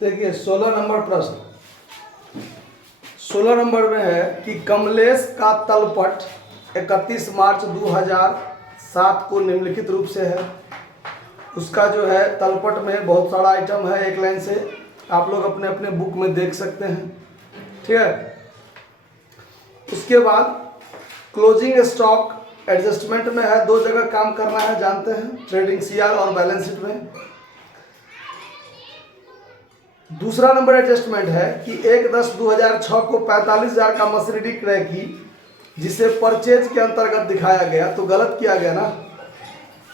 देखिए 16 नंबर प्रश्न 16 नंबर में है कि कमलेश का तलपट 31 मार्च 2007 को निम्नलिखित रूप से है। उसका जो है तलपट में बहुत सारा आइटम है, एक लाइन से आप लोग अपने अपने बुक में देख सकते हैं, ठीक है। उसके बाद क्लोजिंग स्टॉक एडजस्टमेंट में है, दो जगह काम करना है, जानते हैं, ट्रेडिंग सीआर और बैलेंस शीट में। दूसरा नंबर एडजस्टमेंट है कि 1/10/2006 को 45,000 का मशीनरी क्रय की, जिसे परचेज के अंतर्गत दिखाया गया, तो गलत किया गया ना।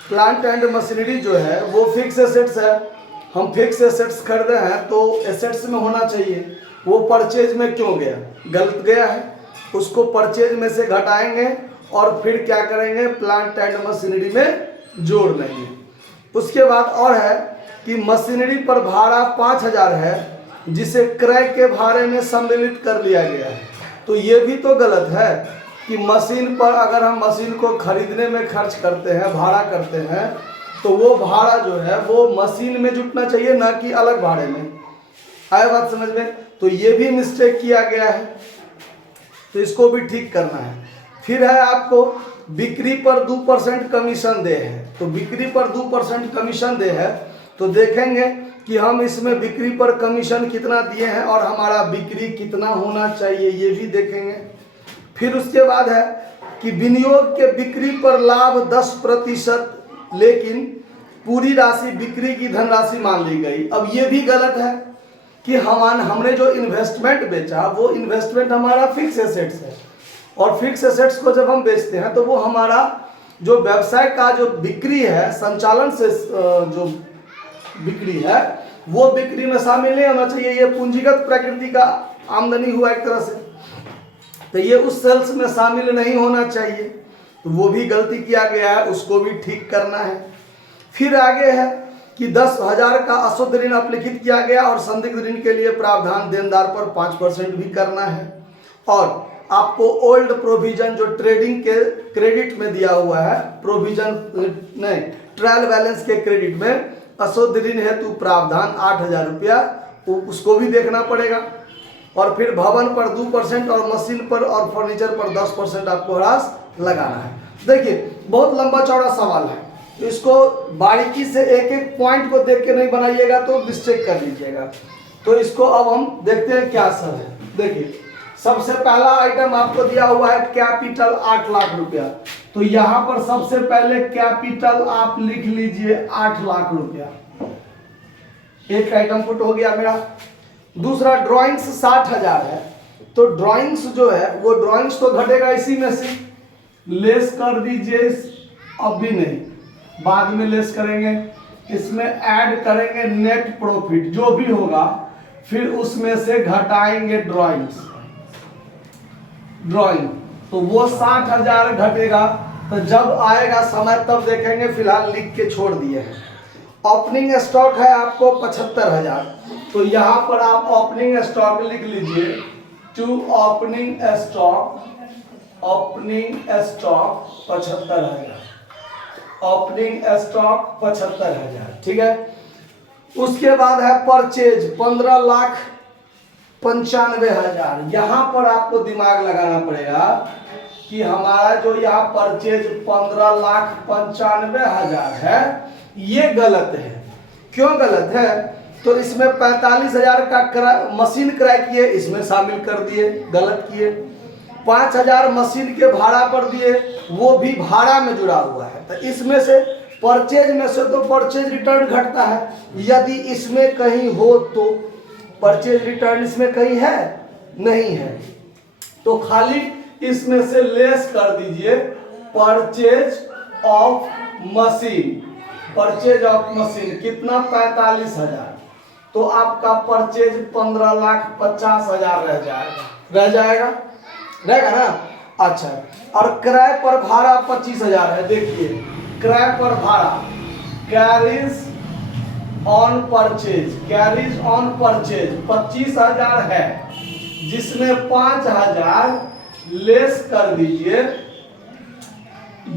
प्लांट एंड मशीनरी जो है वो फिक्स एसेट्स है, हम फिक्स एसेट्स खरीदे हैं तो एसेट्स में होना चाहिए, वो परचेज में क्यों गया, गलत गया है। उसको परचेज में से घटाएंगे और फिर क्या करेंगे, प्लांट एंड मशीनरी में जोड़ लेंगे। उसके बाद और है कि मशीनरी पर भाड़ा 5,000 है, जिसे क्रय के भाड़े में सम्मिलित कर लिया गया है, तो ये भी तो गलत है कि मशीन पर अगर हम मशीन को खरीदने में खर्च करते हैं, भाड़ा करते हैं, तो वो भाड़ा जो है वो मशीन में जुटना चाहिए, ना कि अलग भाड़े में। आया बात समझ में? तो ये भी मिस्टेक किया गया है, तो इसको भी ठीक करना है। फिर है आपको बिक्री पर 2% कमीशन दे है, तो बिक्री पर 2% कमीशन दे है, तो देखेंगे कि हम इसमें बिक्री पर कमीशन कितना दिए हैं और हमारा बिक्री कितना होना चाहिए, ये भी देखेंगे। फिर उसके बाद है कि विनियोग के बिक्री पर लाभ 10%, लेकिन पूरी राशि बिक्री की धनराशि मान ली गई। अब ये भी गलत है कि हमने जो इन्वेस्टमेंट बेचा वो इन्वेस्टमेंट हमारा फिक्स एसेट्स है, और फिक्स एसेट्स को जब हम बेचते हैं तो वो हमारा जो व्यवसाय का जो बिक्री है, संचालन से जो बिक्री है, वो बिक्री में शामिल नहीं होना चाहिए। ये पूंजीगत प्रकृति का आमदनी हुआ एक तरह से, तो ये उस सेल्स में शामिल नहीं होना चाहिए, तो वो भी गलती किया गया है, उसको भी ठीक करना है। फिर आगे है कि 10,000 का अशुद्ध ऋण अपलिखित किया गया और संदिग्ध ऋण के लिए प्रावधान देनदार पर 5% भी करना है। और आपको ओल्ड प्रोविजन जो ट्रेडिंग के क्रेडिट में दिया हुआ है, प्रोविजन नहीं, ट्रायल बैलेंस के क्रेडिट में अशुद्ध ऋण हेतु प्रावधान 8,000 रुपया, उसको भी देखना पड़ेगा। और फिर भवन पर 2% और मशीन पर और फर्नीचर पर 10% आपको ह्रास लगाना है। देखिए बहुत लंबा चौड़ा सवाल है, तो इसको बारीकी से एक एक पॉइंट को देख के नहीं बनाइएगा तो मिस्टेक कर लीजिएगा। तो इसको अब हम देखते हैं क्या सब है। देखिए सबसे पहला आइटम आपको दिया हुआ है कैपिटल 8 लाख रुपया, तो यहाँ पर सबसे पहले कैपिटल आप लिख लीजिए 8 लाख रुपया, एक आइटम पुट हो गया मेरा। दूसरा ड्राइंग्स 60,000 है, तो ड्राइंग्स जो है वो ड्राइंग्स तो घटेगा इसी में से, लेस कर दीजिए, अब भी नहीं, बाद में लेस करेंगे, इसमें ऐड करेंगे नेट प्रॉफिट जो भी होगा, फिर उसमें से घटाएंगे ड्राइंग, तो वो 60,000 घटेगा। तो जब आएगा समय तब देखेंगे, फिलहाल लिख के छोड़ दिए हैं। ओपनिंग स्टॉक है आपको 75,000, तो यहाँ पर आप ओपनिंग स्टॉक लिख लीजिए, to opening stock 75,000, opening stock 75,000, ठीक है। उसके बाद है परचेज 15,95,000, यहाँ पर आपको दिमाग लगाना पड़ेगा कि हमारा जो यहाँ परचेज 15,95,000 है, ये गलत है। क्यों गलत है? तो इसमें 45,000 का मशीन क्रय किए, इसमें शामिल कर दिए, गलत किए। 5,000 मशीन के भाड़ा पर दिए, वो भी भाड़ा में जुड़ा हुआ है, तो इसमें से परचेज में से तो परचेज रिटर्न घटता है, यदि इसमें कहीं हो तो परचेज रिटर्न इसमें कहीं है नहीं है, तो खाली इसमें से लेस कर दीजिए purchase of machine. Purchase of machine कितना? 45,000, तो आपका परचेज 15,50,000 रहेगा ना। अच्छा, और क्रय पर भाड़ा 25,000 है। देखिए क्रय पर भाड़ा, कैरीज ऑन परचेज 25,000 है, जिसमें 5,000 लेस कर दीजिए,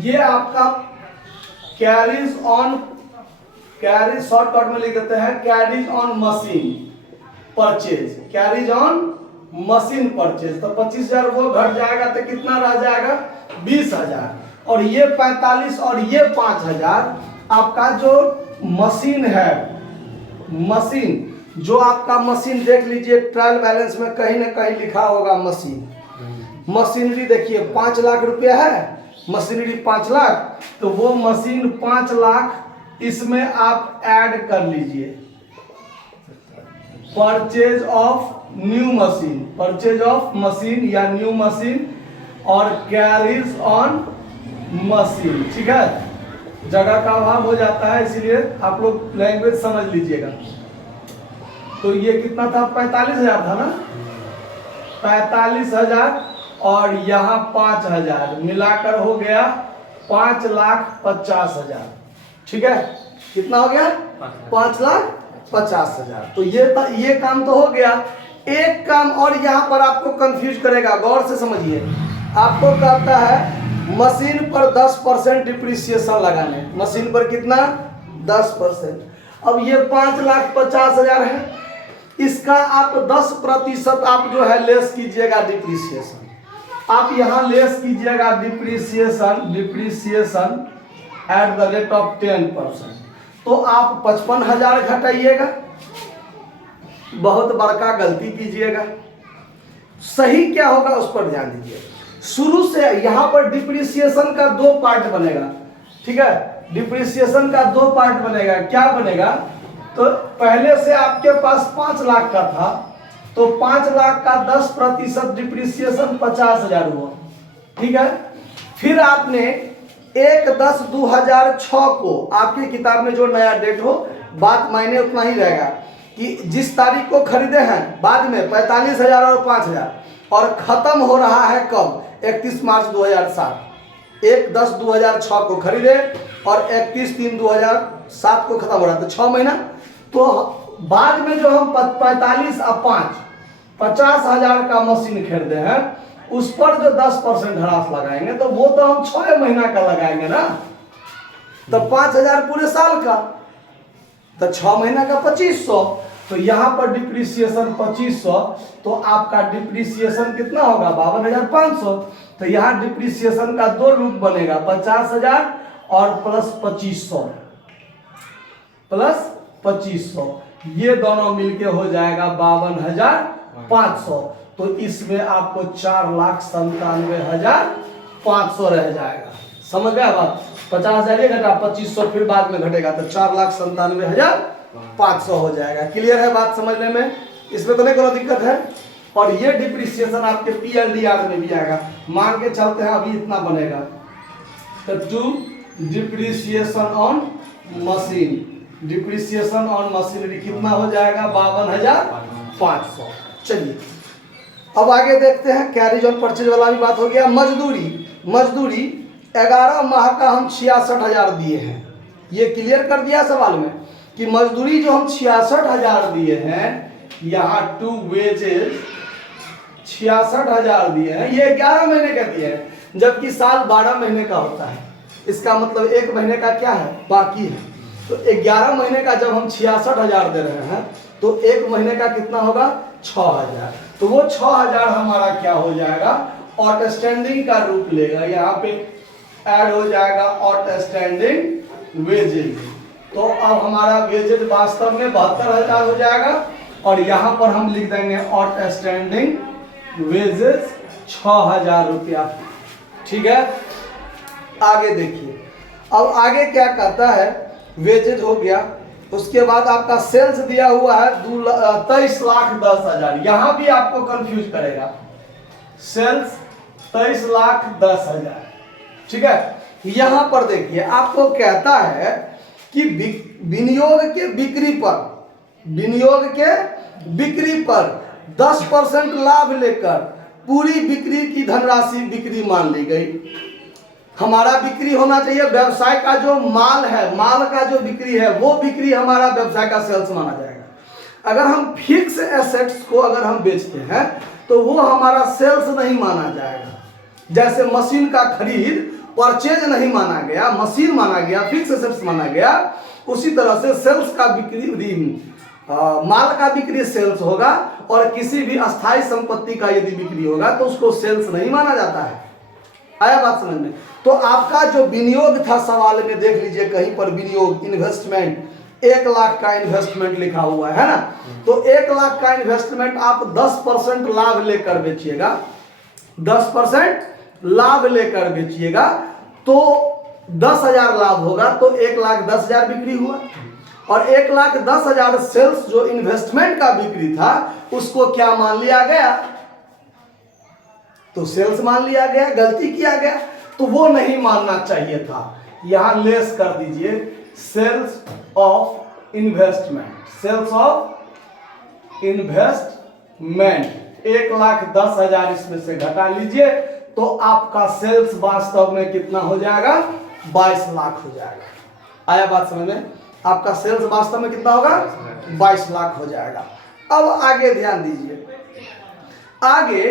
ये आपका कैरीज शॉर्ट कट में लिख देते हैं, carries on machine, purchase, carries on machine purchase. तो 25,000 वो घट जाएगा तो कितना रह जाएगा 20,000, और ये 45 और ये 5,000 आपका जो मशीन है, मशीन जो आपका मशीन देख लीजिए ट्रायल बैलेंस में कहीं ना कहीं लिखा होगा मशीन, मशीनरी देखिए 5 लाख रुपया है, मशीनरी 5 लाख, तो वो मशीन 5 लाख इसमें आप ऐड कर लीजिए। Purchase of new machine, purchase of machine या न्यू मशीन और कैरीज ऑन मशीन, ठीक है। जगह का अभाव हो जाता है इसलिए आप लोग लैंग्वेज समझ लीजिएगा। तो ये कितना था 45,000 था ना, 45,000 और यहाँ 5,000 मिलाकर हो गया 5,50,000, ठीक है। कितना हो गया 5,50,000। तो ये काम तो हो गया। एक काम और यहाँ पर आपको कंफ्यूज करेगा, गौर से समझिए। आपको कहता है मशीन पर 10% डिप्रिसिएशन लगाने, मशीन पर कितना 10%। अब ये 5,50,000 है, इसका आप 10% आप जो है लेस कीजिएगा डिप्रिसिएशन। आप यहाँ लेस कीजिएगा depreciation eight the rate of 10%। तो आप 55,000 घटाइएगा, बहुत बड़का गलती कीजिएगा। सही क्या होगा उस पर ध्यान दीजिए। शुरू से यहाँ पर डिप्रिसिएशन का 2 पार्ट बनेगा, ठीक है। डिप्रिसिएशन का 2 पार्ट बनेगा। क्या बनेगा, तो पहले से आपके पास 5 लाख का था, तो 5 लाख का 10% डिप्रिसिएशन 50,000 हुआ, ठीक है। फिर आपने 1/10/2006 को, आपकी किताब में जो नया डेट हो, बात मायने उतना ही रहेगा कि जिस तारीख को खरीदे हैं बाद में 45,000 और 5,000, और खत्म हो रहा है कब 31 मार्च 2007। 1/10/2006 को खरीदे और 31/3/2007 को खत्म हो रहा है, तो 6 महीना। तो बाद में जो हम 45 और 5 50,000 का मशीन खरीदे हैं, उस पर जो 10% ह्रास लगाएंगे, तो वो तो हम 6 महीना का लगाएंगे ना। तो 5,000 पूरे साल का, तो 6 महीना का 2,500। तो यहाँ पर डिप्रिसिएशन 2,500, तो आपका डिप्रिसिएशन कितना होगा 52,500। तो यहाँ डिप्रिसिएशन का 2 रूप बनेगा, 50,000 और प्लस 2,500, प्लस 2,500, ये दोनों मिलके हो जाएगा 52,500। तो इसमें आपको 4,97,500 रह जाएगा। समझ गया बात। 50,000 ये घटा, 2,500 फिर बाद में घटेगा, तो 4,97,500 हो जाएगा। क्लियर है बात समझने में, इसमें तो नहीं कोई दिक्कत है। और ये डिप्रिसिएशन आपके PLDR में भी आएगा। मान के चलते हैं अभी इतना बनेगा, तो to depreciation on machine, depreciation on machinery कितना हो जाएगा 52,500। चलिए अब आगे देखते हैं। कैरीज ऑन परचेज वाला भी बात हो गया। मजदूरी 11 माह का हम 66,000 दिए हैं। ये क्लियर कर दिया सवाल में कि मजदूरी जो हम 66,000 दिए हैं, यहाँ टू वेजेज 66,000 दिए हैं, ये 11 महीने का दिए हैं, जबकि साल 12 महीने का होता है। इसका मतलब 1 महीने का क्या है बाकी है। तो 11 महीने का जब हम 66,000 दे रहे हैं, तो 1 महीने का कितना होगा 6,000। तो वो 6,000 हमारा क्या हो जाएगा आउटस्टैंडिंग का रूप लेगा। यहाँ पे ऐड हो जाएगा आउटस्टैंडिंग वेजेज। तो अब हमारा वेजेज वास्तव में 72,000 हो जाएगा, और यहाँ पर हम लिख देंगे आउटस्टैंडिंग वेजेज 6,000 रुपया, ठीक है। आगे देखिए, अब आगे क्या कहता है, वेजेज हो गया, उसके बाद आपका सेल्स दिया हुआ है 23,10,000। यहाँ भी आपको कंफ्यूज करेगा, सेल्स 23,10,000, ठीक है। यहाँ पर देखिए आपको कहता है कि विनियोग के बिक्री पर 10% लाभ लेकर पूरी बिक्री की धनराशि बिक्री मान ली गई। हमारा बिक्री होना चाहिए, व्यवसाय का जो माल है, माल का जो बिक्री है, वो बिक्री हमारा व्यवसाय का सेल्स माना जाएगा। अगर हम फिक्स एसेट्स को अगर हम बेचते हैं, तो वो हमारा सेल्स नहीं माना जाएगा। जैसे मशीन का खरीद परचेज नहीं माना गया, मशीन माना गया, फिक्स एसेट्स माना गया, उसी तरह से सेल्स का बिक्री माल का बिक्री सेल्स होगा, और किसी भी अस्थायी संपत्ति का यदि बिक्री होगा तो उसको सेल्स नहीं माना जाता है। आया बात समझ में? तो आपका जो विनियोग था सवाल में, देख लीजिए कहीं पर विनियोग, इन्वेस्टमेंट, 1 लाख का इन्वेस्टमेंट लिखा हुआ है ना। तो 1 लाख का इन्वेस्टमेंट आप 10% लाभ लेकर बेचिएगा, 10% लाभ लेकर बेचिएगा तो 10,000 लाभ होगा, तो 1,10,000 बिक्री हुआ। और 1,10,000 सेल्स जो इन्वेस्टमेंट का बिक्री था उसको क्या मान लिया गया? तो सेल्स मान लिया गया, गलती किया गया, तो वो नहीं मानना चाहिए था। यहां लेस कर दीजिए, sales of investment, sales of investment 1,10,000 इसमें से घटा लीजिए, तो आपका सेल्स वास्तव में कितना हो जाएगा? 22 लाख हो जाएगा। आया बात समझ में? आपका सेल्स वास्तव में कितना होगा? 22 लाख हो जाएगा। अब आगे ध्यान दीजिए, आगे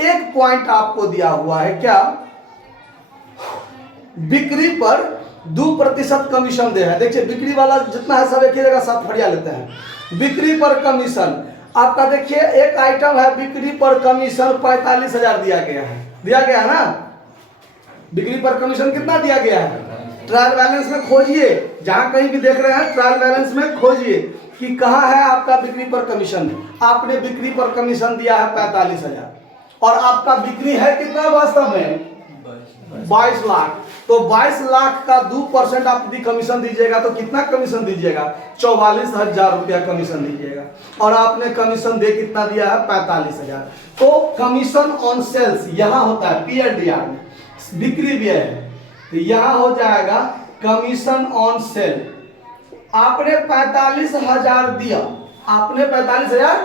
एक पॉइंट आपको दिया हुआ है, क्या? बिक्री पर 2% कमीशन दे है। देखिए बिक्री वाला जितना है सब एक ही जगह साथ फरिया लेते हैं। बिक्री पर कमीशन आपका देखिए, एक आइटम है बिक्री पर कमीशन 45,000 दिया गया है, दिया गया है ना। बिक्री पर कमीशन कितना दिया गया है? ट्रायल बैलेंस में खोजिए, जहां कहीं भी देख रहे हैं ट्रायल बैलेंस में खोजिए कि कहां है आपका बिक्री पर कमीशन। आपने बिक्री पर कमीशन दिया है 45,000 और आपका बिक्री है कितना वास्तव में? 22 लाख। तो 22 लाख का 2% आप यदि कमीशन दीजिएगा तो कितना कमीशन दीजिएगा? 44,000 रुपया कमीशन दीजिएगा। और आपने कमीशन दे कितना दिया है? 45,000। तो कमीशन ऑन सेल्स यहां होता है PNDR में, बिक्री व्यय है, तो यहां हो जाएगा कमीशन ऑन सेल। आपने 45,000 दिया, आपने 45,000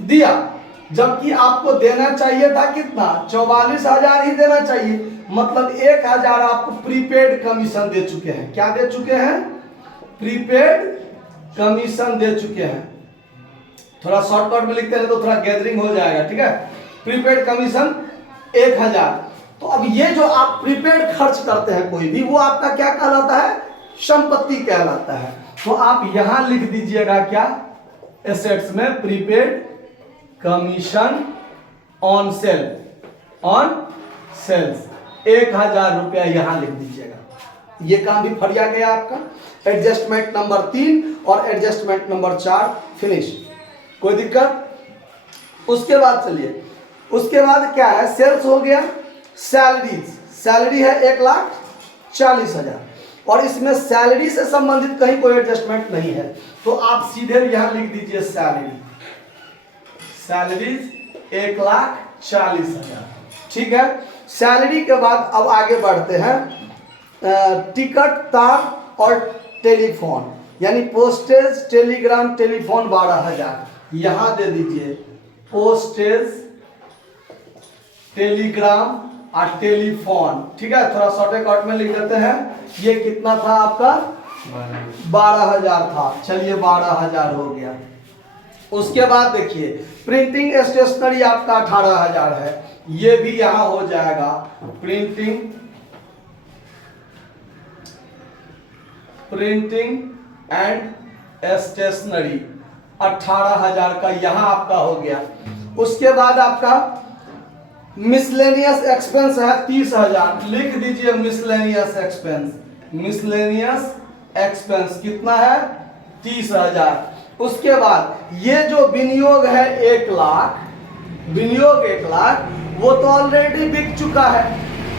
दिया, जबकि आपको देना चाहिए था कितना? 44,000 ही देना चाहिए। मतलब 1,000 आप प्रीपेड कमीशन दे चुके हैं। क्या दे चुके हैं? प्रीपेड कमीशन दे चुके हैं। थोड़ा शॉर्टकट में लिखते हैं तो थोड़ा गैदरिंग हो जाएगा, ठीक है। Prepaid commission 1,000। तो अब ये जो आप प्रीपेड खर्च करते हैं कोई भी, वो आपका क्या कहलाता है? संपत्ति कहलाता है। तो आप यहां लिख दीजिएगा क्या? एसेट्स में prepaid commission on sale, on sales 1,000 रुपया यहां लिख दीजिएगा। ये काम भी फरिया गया आपका। एडजस्टमेंट नंबर 3 और एडजस्टमेंट नंबर 4 फिनिश। कोई दिक्कत? उसके बाद चलिए, उसके बाद क्या है? सेल्स हो गया। सैलरीज, सैलरी है 1,40,000 और इसमें सैलरी से संबंधित कहीं कोई एडजस्टमेंट नहीं है, तो आप सीधे यहां लिख दीजिए सैलरी, सैलरीज 1,40,000। ठीक है। सैलरी के बाद अब आगे बढ़ते हैं। टिकट, तार और टेलीफोन, यानी पोस्टेज, टेलीग्राम, टेलीफोन 12,000 यहां दे दीजिए। पोस्टेज, टेलीग्राम और टेलीफोन, ठीक है। थोड़ा शॉर्टकट में लिख देते हैं। ये कितना था आपका? 12,000 था। चलिए 12,000 हो गया। उसके बाद देखिए प्रिंटिंग स्टेशनरी आपका 18,000 है, ये भी यहां हो जाएगा। प्रिंटिंग एंड स्टेशनरी 18,000 का यहां आपका हो गया। उसके बाद आपका मिसलेनियस एक्सपेंस है 30,000, लिख दीजिए मिसलेनियस एक्सपेंस। मिसलेनियस एक्सपेंस कितना है? 30,000। उसके बाद ये जो विनियोग है 1 लाख, विनियोग 1 लाख, वो तो ऑलरेडी बिक चुका है,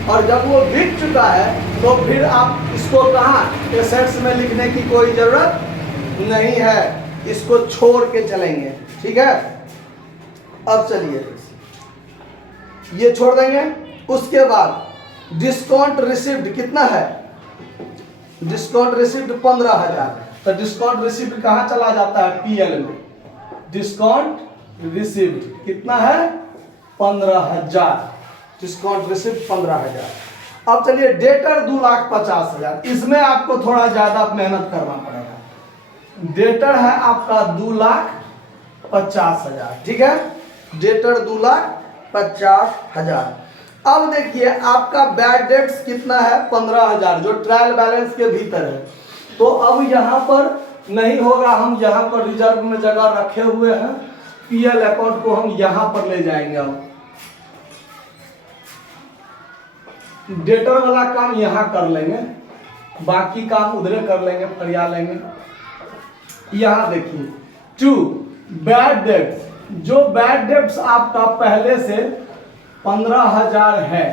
और जब वो बिक चुका है तो फिर आप इसको कहाँ एसेट्स में लिखने की कोई जरूरत नहीं है, इसको छोड़ के चलेंगे। ठीक है। अब चलिए ये छोड़ देंगे। उसके बाद डिस्काउंट रिसिप्ट कितना है? Discount receipt 15,000। तो डिस्काउंट रिसिप्ट कहाँ चला जाता है? PL में। डिस्काउंट रिसिप्ट कितना है? 15,000। Discount receipt 15,000। अब चलिए डेटर 2,50,000, इसमें आपको थोड़ा ज्यादा मेहनत करना पड़ेगा। डेटर है आपका 2,50,000, ठीक है। डेटर 2,50,000। अब देखिए आपका बैड डेट्स कितना है? 15,000, जो ट्रायल बैलेंस के भीतर है। तो अब यहां पर नहीं होगा, हम यहाँ पर रिजर्व में जगह रखे हुए हैं, पीएल अकाउंट को हम यहाँ पर ले जाएंगे। अब डेटर वाला काम यहाँ कर लेंगे, बाकी काम उधरे कर लेंगे, फरिया लेंगे। यहाँ देखिए 2 बैड डेब्ट्स, जो बैड डेब्ट्स आपका पहले से 15,000 है।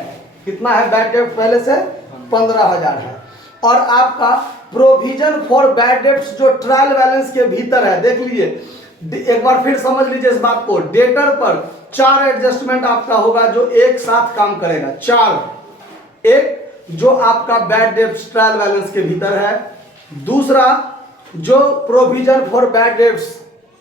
कितना है बैड डेब्ट पहले से? 15,000 है। और आपका प्रोविजन फॉर बैड डेब्ट्स जो ट्रायल बैलेंस के भीतर है, देख लीजिए एक बार फिर समझ लीजिए इस बात को। डेटर पर 4 एडजस्टमेंट आपका होगा जो एक साथ काम करेगा। 4, एक जो आपका बैड डेब्ट्स ट्रायल बैलेंस के भीतर है, दूसरा जो provision for bad debts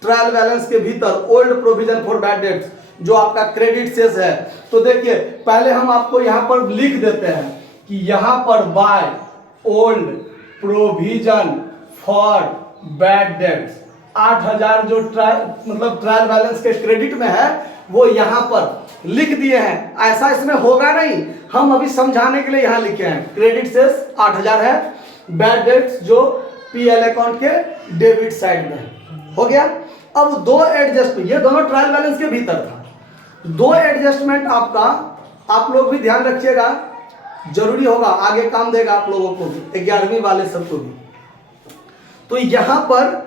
trial balance के भीतर old provision for bad debts जो आपका क्रेडिट सेस है। तो देखिए पहले हम आपको यहां पर लिख देते हैं कि यहां पर by old provision for bad debts 8,000 जो ट्रायल बैलेंस के क्रेडिट में है वो यहां पर लिख दिए हैं। ऐसा इसमें होगा नहीं, हम अभी समझाने के लिए यहां लिखे हैं। क्रेडिट सेस 8,000 है, बैड डेब्ट्स जो पीएल अकाउंट के डेबिट साइड में हो गया। अब 2 एडजस्टमेंट, ये दोनों ट्रायल बैलेंस के भीतर था। 2 एडजस्टमेंट आपका, आप लोग भी ध्यान रखिएगा, जरूरी होगा, आगे काम देगा आप लोगों को भी, 11वीं वाले सबको भी। तो यहां पर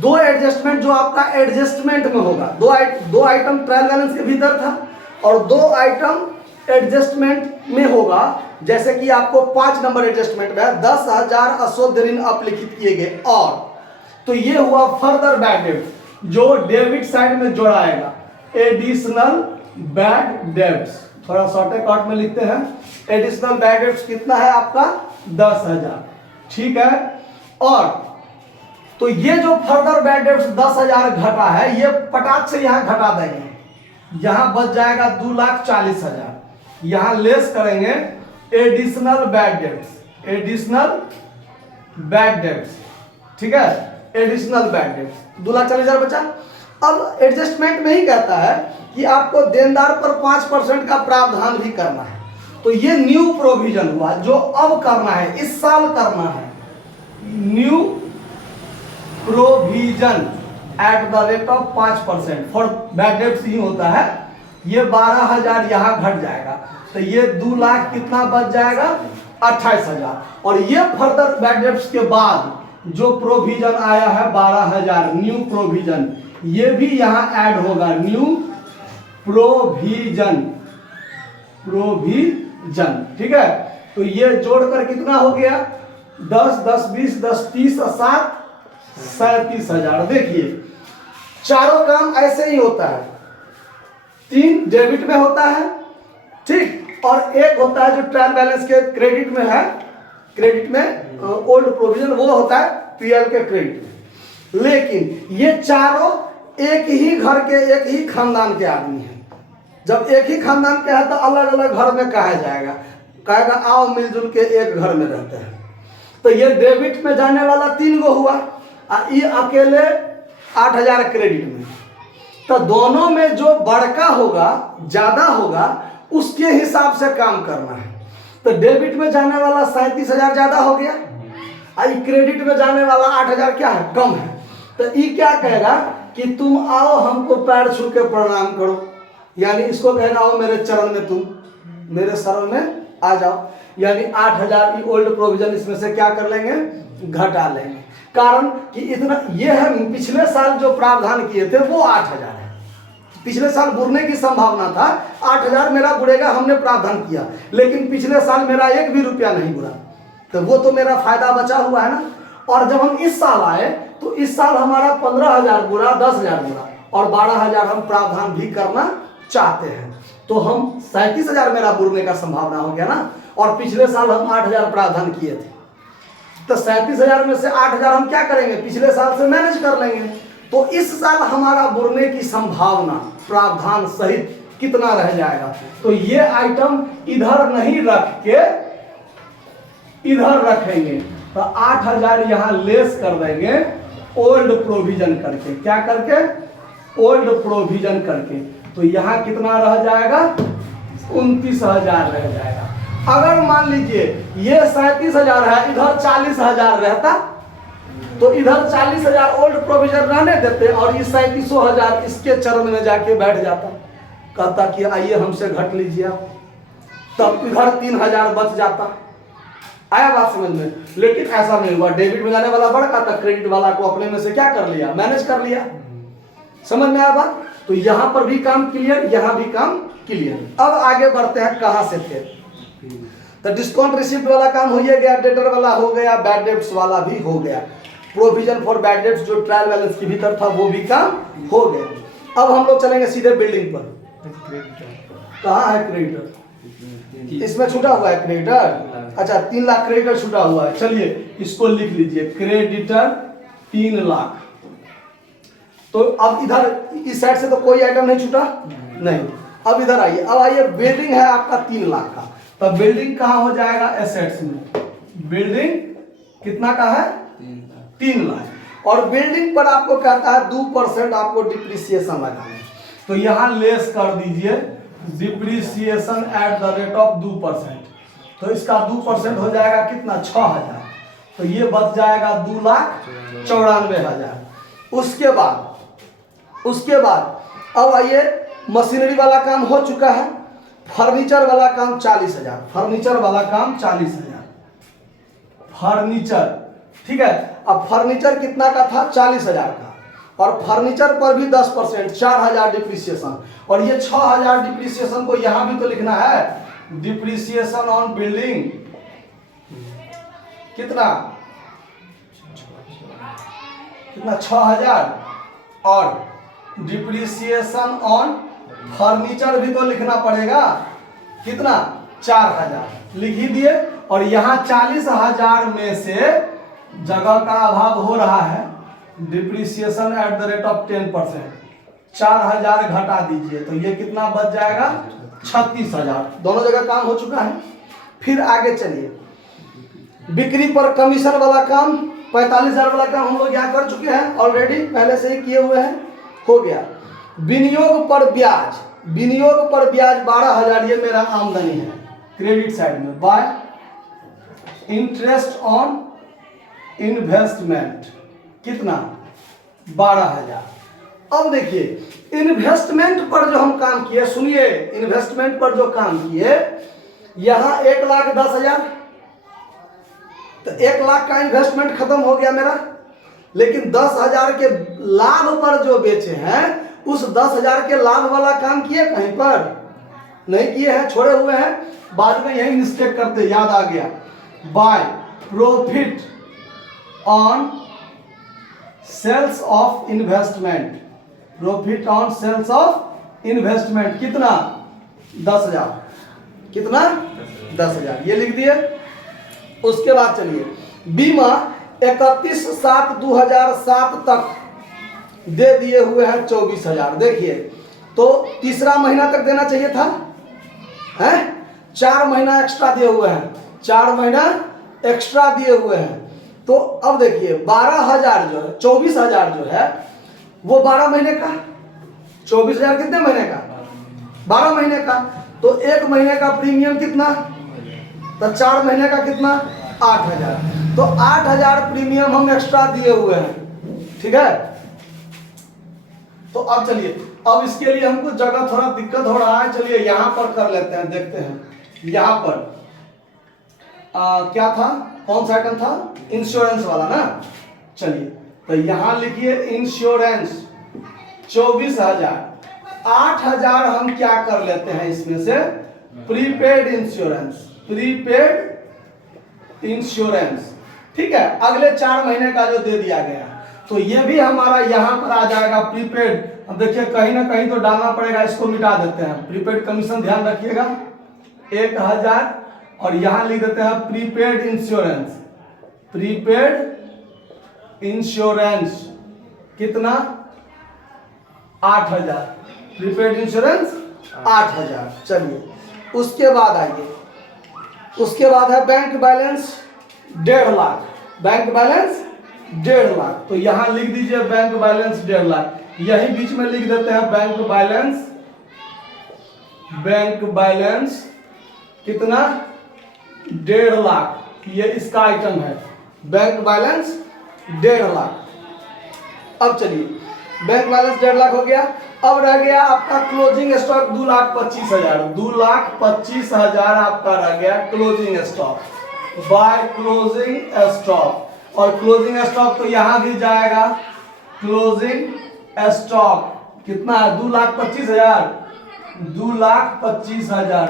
2 एडजस्टमेंट जो आपका एडजस्टमेंट में होगा, दो आइटम ट्रायल बैलेंस के भीतर था और 2 आइटम एडजस्टमेंट में होगा। जैसे कि आपको 5 नंबर एडजस्टमेंट में 10,000 अशुद्ध ऋण अपलिखित किए गए, और तो ये हुआ फर्दर बैड डेब्ट जो डेबिट साइड में जोड़ाएगा, एडिशनल बैड डेब्ट्स। थोड़ा शॉर्टकट में लिखते हैं, एडिशनल बैड डेब्ट्स कितना है आपका? 10,000, ठीक है। और तो ये जो फर्दर बैड डेब्ट्स 10,000 घटा है, ये पटाख से यहां घटा देंगे, यहां बच जाएगा 2,40,000। यहां लेस करेंगे additional bad debts, additional bad debts, ठीक है, एडिशनल बैड डेब्ट्स 2,40,000 बचा। अब एडजस्टमेंट में ही कहता है कि आपको देनदार पर 5% का प्रावधान भी करना है। तो ये न्यू प्रोविजन हुआ जो अब करना है, इस साल करना है। New provision at the rate of 5% for bad debts ही होता है। ये 12,000 यहां घट जाएगा, तो ये 2 लाख कितना बच जाएगा? 28,000। और ये फर्दर बैड डेब्ट्स के बाद जो प्रोविजन आया है 12,000 न्यू प्रोविजन, ये भी यहां ऐड होगा, न्यू प्रोविजन, प्रोविजन, ठीक है। तो ये जोड़कर कितना हो गया? 10, 10, 20, 10, 30 और 7, 37,000। देखिए चारों काम ऐसे ही होता है, 3 डेबिट में होता है, ठीक, और एक होता है जो ट्रायल बैलेंस के क्रेडिट में है, क्रेडिट में ओल्ड प्रोविजन वो होता है पीएल के क्रेडिट में। लेकिन ये चारों एक ही घर के, एक ही खानदान के आदमी हैं। जब एक ही खानदान के है तो अलग अलग घर में कहा जाएगा, कहेगा आओ मिलजुल के एक घर में रहते हैं। तो ये डेबिट में जाने वाला 3 गो हुआ, ये अकेले 8,000 क्रेडिट में। तो दोनों में जो बड़का होगा, ज्यादा होगा, उसके हिसाब से काम करना है। तो डेबिट में जाने वाला 37,000 ज्यादा हो गया, क्रेडिट में जाने वाला 8,000 क्या है? कम है। तो ये क्या कहेगा कि तुम आओ हमको पैर छू के प्रणाम करो, यानी इसको कहेगा आओ मेरे चरण में, तुम मेरे शरण में आ जाओ। यानी 8,000 की ओल्ड प्रोविजन इसमें से क्या कर लेंगे? घटा लेंगे। कारण कि इतना ये है, पिछले साल जो प्रावधान किए थे वो 8,000 है। पिछले साल बुरने की संभावना था, 8,000 मेरा बुड़ेगा, हमने प्रावधान किया, लेकिन पिछले साल मेरा 1 भी रुपया नहीं बुरा, तो वो तो मेरा फायदा बचा हुआ है ना। और जब हम इस साल आए तो इस साल हमारा 15,000 बुरा, 10,000 बुरा और 12,000 हम प्रावधान भी करना चाहते हैं, तो हम 37,000 मेरा बुरने का संभावना हो गया ना। और पिछले साल हम 8,000 प्रावधान किए थे, तो 37,000 में से 8,000 हम क्या करेंगे? पिछले साल से मैनेज कर लेंगे। तो इस साल हमारा बुरने की संभावना प्रावधान सहित कितना रह जाएगा? तो ये आइटम इधर नहीं रख के इधर रखेंगे, तो 8,000 यहां लेस कर देंगे ओल्ड प्रोविजन करके। क्या करके? ओल्ड प्रोविजन करके। तो यहां कितना रह जाएगा? 29,000 रह जाएगा। अगर मान लीजिए ये 37,000 है, इधर 40,000 रहता तो इधर 40,000 ओल्ड प्रोविजन रहने देते और ये 37,000 इसके चरण में जाके बैठ जाता, कहता कि आइए हमसे घट लीजिए आप, तब इधर 3,000 बच जाता। आया बात समझ में? लेकिन ऐसा नहीं हुआ, डेबिट में जाने वाला बढ़ था, क्रेडिट वाला को अपने में से क्या कर लिया, मैनेज कर लिया। समझ में आया बात? तो यहां पर भी काम क्लियर, यहां भी काम क्लियर। अब आगे बढ़ते हैं, कहां से थे? तो डिस्काउंट रिसिप्ट वाला काम हो गया, डेटर वाला हो गया, बैड डेब्ट्स वाला भी हो गया, प्रोविजन फॉर बैड डेब्ट्स जो ट्रायल बैलेंस के भीतर था वो भी काम हो गया। अब हम लोग चलेंगे सीधे बिल्डिंग पर। कहाँ है क्रेडिटर? इसमें छूटा हुआ है क्रेडिटर। अच्छा 3 लाख क्रेडिटर छूटा हुआ है, चलिए इसको लिख लीजिए, क्रेडिटर 3 लाख। तो अब इधर इस साइड से तो कोई आइटम नहीं छूटा, नहीं। अब इधर आइए, अब आइए बिल्डिंग है आपका 3 लाख का, तो बिल्डिंग कहाँ हो जाएगा, एसेट्स में। बिल्डिंग कितना का है, 3 लाख। और बिल्डिंग पर आपको कहता है 2% आपको डिप्रिसिएशन लगाना है, तो यहाँ लेस कर दीजिए depreciation eight the rate of 2%। तो इसका 2% हो जाएगा कितना, 6,000। तो ये बच जाएगा 2,94,000। उसके बाद अब आइए, मशीनरी वाला काम हो चुका है, फर्नीचर वाला काम 40,000, फर्नीचर वाला काम 40,000, फर्नीचर, ठीक है। अब फर्नीचर कितना का था, 40,000 का, और फर्नीचर पर भी 10%, 4,000 डिप्रिसिएशन। और ये 6,000 डिप्रिसिएशन को यहां भी तो लिखना है, डिप्रिसिएशन ऑन बिल्डिंग कितना 6,000, और डिप्रिसिएशन ऑन फर्नीचर भी तो लिखना पड़ेगा, कितना 4,000 लिख ही दिए। और यहाँ 40,000 में से जगह का अभाव हो रहा है, depreciation eight the rate of 10%, 4,000 घटा दीजिए, तो ये कितना बच जाएगा, 36,000। दोनों जगह काम हो चुका है। फिर आगे चलिए, बिक्री पर कमीशन वाला काम 45,000 वाला काम हम लोग यहाँ कर चुके हैं ऑलरेडी, पहले से ही किए हुए हैं, हो गया। विनियोग पर ब्याज, विनियोग पर ब्याज 12,000, ये मेरा आमदनी है क्रेडिट साइड में, बाय इंटरेस्ट ऑन इन्वेस्टमेंट कितना, 12,000। अब देखिए इन्वेस्टमेंट पर जो हम काम किए, सुनिए, इन्वेस्टमेंट पर जो काम किए, यहां 1,10,000, तो 1 लाख का इन्वेस्टमेंट खत्म हो गया मेरा। लेकिन 10,000 के लाभ पर जो बेचे हैं, उस 10,000 के लाभ वाला काम किए कहीं पर नहीं किए हैं, छोड़े हुए हैं। बाद में यही मिस्टेक करते, याद आ गया, by profit on sales of investment, profit on sales of investment कितना, 10,000, कितना 10,000, ये लिख दिए। उसके बाद चलिए, बीमा 31/7/2007 तक दे दिए हुए हैं 24,000। देखिए, तो तीसरा महीना तक देना चाहिए था, हैं, 4 महीना एक्स्ट्रा दिए हुए हैं, 4 महीना एक्स्ट्रा दिए हुए हैं। तो अब देखिए 12,000 जो है, 24,000 जो है वो 12 महीने का, 24,000 कितने महीने का, 12 महीने का। तो 1 महीने का प्रीमियम कितना, तो 4 महीने का कितना, 8,000। तो 8,000 प्रीमियम हम एक्स्ट्रा दिए हुए हैं, ठीक है। तो अब चलिए, अब इसके लिए हमको जगह थोड़ा दिक्कत हो रहा है, चलिए यहां पर कर लेते हैं, देखते हैं यहां पर क्या था, कौन सा आइटम था, इंश्योरेंस वाला ना। चलिए तो यहां लिखिए इंश्योरेंस 24,000, 8,000 हम क्या कर लेते हैं इसमें से, प्रीपेड इंश्योरेंस, प्रीपेड इंश्योरेंस, ठीक है। अगले 4 महीने का जो दे दिया गया, तो ये भी हमारा यहां पर आ जाएगा प्रीपेड। अब देखिए कहीं ना कहीं तो डालना पड़ेगा, इसको मिटा देते हैं, प्रीपेड कमीशन ध्यान रखिएगा 1,000, और यहां लिख देते हैं प्रीपेड इंश्योरेंस, प्रीपेड इंश्योरेंस कितना, 8,000, प्रीपेड इंश्योरेंस 8,000। चलिए उसके बाद आइए, उसके बाद है bank balance 1.5 lakh, bank balance 1.5 lakh. तो यहां लिख दीजिए बैंक बैलेंस 1.5 लाख, यही बीच में लिख देते हैं बैंक बैलेंस, बैंक बैलेंस कितना, 1.5 लाख, ये इसका आइटम है, बैंक बैलेंस 1.5 लाख। अब चलिए बैंक बैलेंस 1.5 लाख हो गया। अब रह गया आपका क्लोजिंग स्टॉक 2,25,000। 2,25,000 आपका रह गया closing stock by closing stock. और क्लोजिंग स्टॉक तो यहां भी जाएगा। क्लोजिंग स्टॉक कितना है? 2,25,000। 2,25,000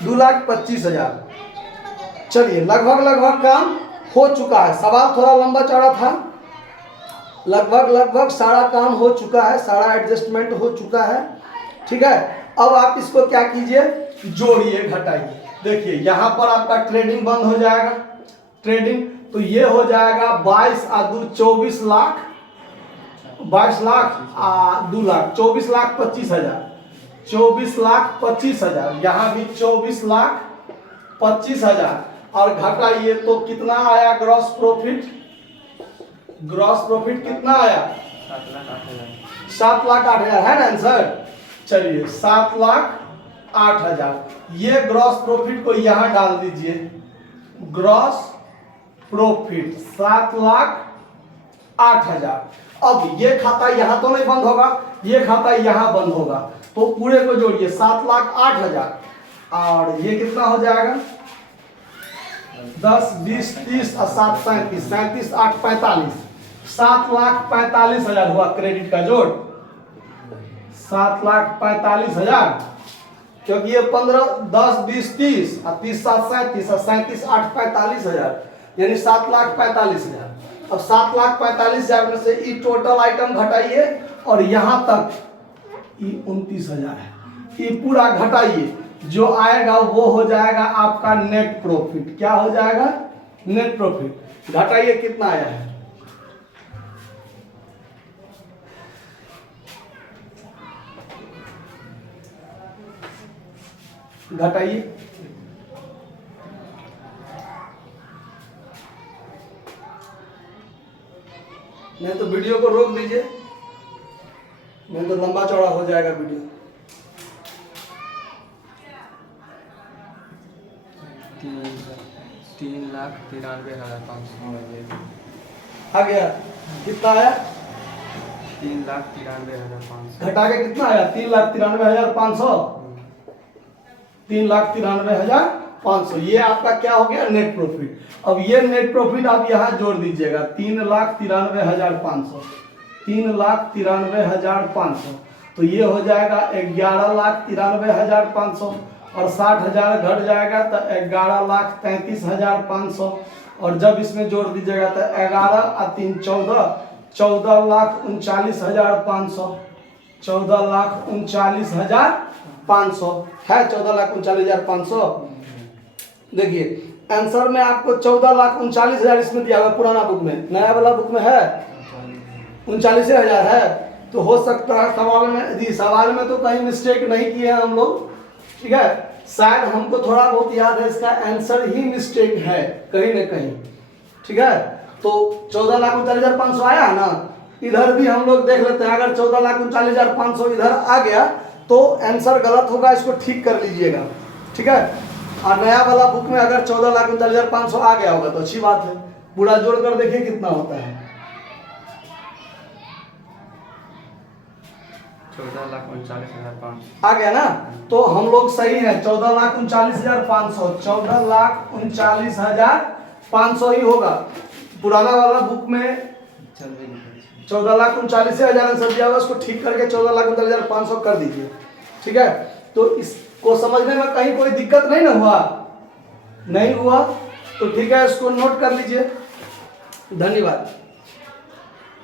2,25,000। चलिए लगभग काम हो चुका है। सवाल थोड़ा लंबा चौड़ा था। लगभग सारा काम हो चुका है, सारा एडजस्टमेंट हो चुका है। ठीक है, अब आप इसको क्या कीजिए, जोड़िए घटाइए। देखिए यहाँ पर आपका ट्रेडिंग बंद हो जाएगा। ट्रेडिंग तो ये हो जाएगा 22 आ 2 24 लाख। 22 लाख आ 2 लाख 24,25,000। 24,25,000। यहाँ भी 24,25,000 और घटाइए तो कितना आया ग्रॉस प्रॉफिट? ग्रॉस प्रॉफिट कितना आया? 7,08,000 है ना आंसर। चलिए 7,08,000। ये ग्रॉस प्रॉफिट को यहां डाल दीजिए। Gross profit 7,08,000। अब ये खाता यहां तो नहीं बंद होगा, ये खाता यहां बंद होगा, तो पूरे को जोड़िए 7,08,000 और ये कितना हो जाएगा? 10, 20, 30 और 7, 37, 37, 8, 45। 7,45,000 हुआ क्रेडिट का जोड़। 7,45,000 क्योंकि ये 15, 10, 20, 30 और 30, 7, 37 और 37, 8, 45,000 यानी 7,45,000। अब 7,45,000 में से ये टोटल आइटम घटाइए और यहां तक ये 29,000 है। ये पूरा घटाइए, जो आएगा वो हो जाएगा आपका नेट प्रॉफिट। क्या हो जाएगा? Net profit. घटाइए कितना आया है? घटाइए। नहीं तो वीडियो को रोक दीजिए, नहीं तो लंबा चौड़ा हो जाएगा वीडियो। 3,93,500 आ गया। कितना आया? 3,93,500 घटा के कितना आया? 3,93,500। 3,93,500 ये आपका क्या हो गया? Net profit. अब ये नेट प्रॉफिट आप यहाँ जोड़ दीजिएगा 3,93,500। 3,93,500 तो ये हो जाएगा 11,93,500 और 60,000 घट जाएगा तो 11,33,500 और जब इसमें जोड़ दीजिएगा तो 11 और 3 14, 14,39,500। 14,39,500 है। 14,39,500। देखिए आंसर में आपको 14,39,000 इसमें दिया हुआ पुराना बुक में। नया वाला बुक में है 39,000 है। तो हो सकता है सवाल में जी, सवाल में तो कहीं मिस्टेक नहीं किए हैं हम लोग। ठीक है, शायद हमको थोड़ा बहुत याद है, इसका आंसर ही मिस्टेक है कहीं ना कहीं। ठीक है, तो 14,39,500 आया है ना। इधर भी हम लोग देख लेते हैं। अगर 14,39,500 इधर आ गया तो आंसर गलत होगा, इसको ठीक कर लीजिएगा। ठीक है, और नया वाला बुक में अगर 14,39,500 आ गया होगा तो अच्छी बात है। पूरा जोड़कर देखिए कितना होता है। 14,39,500 आ गया ना, तो हम लोग सही है। 14,39,500 14,39,500 ही होगा। पुराना वाला बुक में 14,39,000 आंसर दिया हुआ, उसको ठीक करके 14,39,500 कर दीजिए। ठीक है, तो इसको समझने में कहीं कोई दिक्कत नहीं ना हुआ? नहीं हुआ तो ठीक है, इसको नोट कर लीजिए। धन्यवाद।